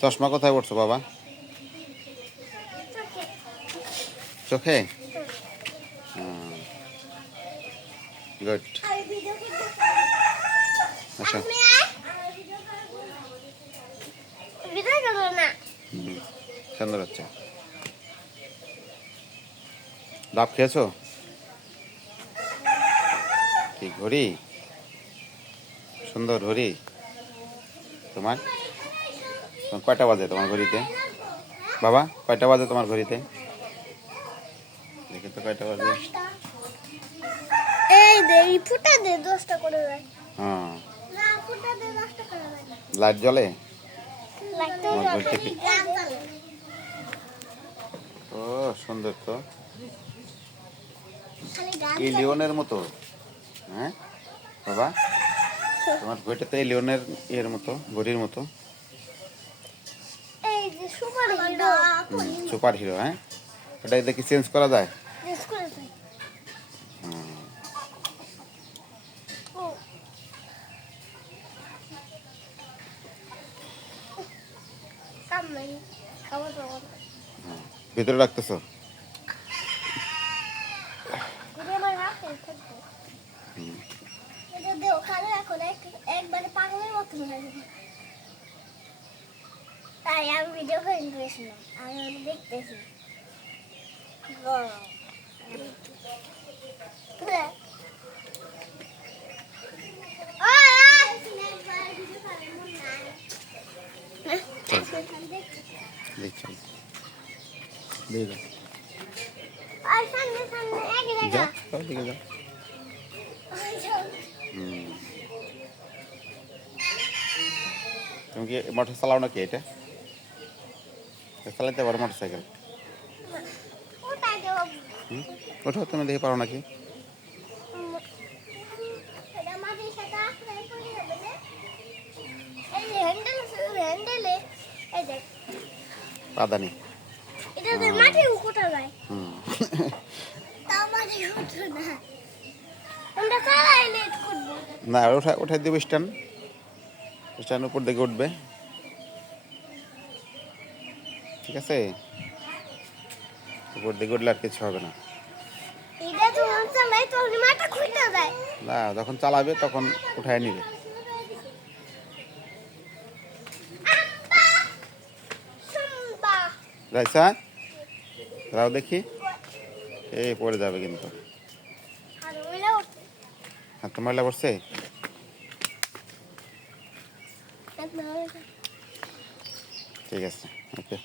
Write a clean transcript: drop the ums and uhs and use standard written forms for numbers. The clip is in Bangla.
চশমা কোথায় পড়ছো বাবা? চোখে? গুড। আচ্ছা, সুন্দর হচ্ছে। ডাব খেয়েছো? কি ঘড়ি? সুন্দর ঘড়ি তোমার। কয়টা বাজে তোমার ঘড়িতে বাবা? কয়টা বাজে তোমার ঘড়িতে? দেখি তো কয়টা বাজে। হ্যাঁ, লাইট জ্বলে? ও সুন্দর তো, লিওনের মতো। হ্যাঁ বাবা, তোমার ঘড়িটা তো লিওনের ইয়ের মতো, ঘড়ির মতো। Super hero. হ্যাঁ, ওটা দেখি চেঞ্জ করা যায়। ভিতরে রাখতেছো? তাই আমি ভিডিও করে নিয়েছিলাম, আমি দেখতেছি। তুমি কি মোটর চালাও নাকি? এটা চালাইতে পারো মোটর সাইকেল? ওঠো, তুমি দেখে পারো নাকি? পাদানি না, উঠাই দেবো স্ট্যান্ড উপর দিকে উঠবে। ঠিক আছে, উপর দিকে উঠলে আর কিছু হবে না। না, যখন চালাবে তখন উঠায় নিবে। রাইসা রাও দেখি, এই পড়ে যাবে কিন্তু। হাত ময়লা পড়ছে? ঠিক আছে, ওকে।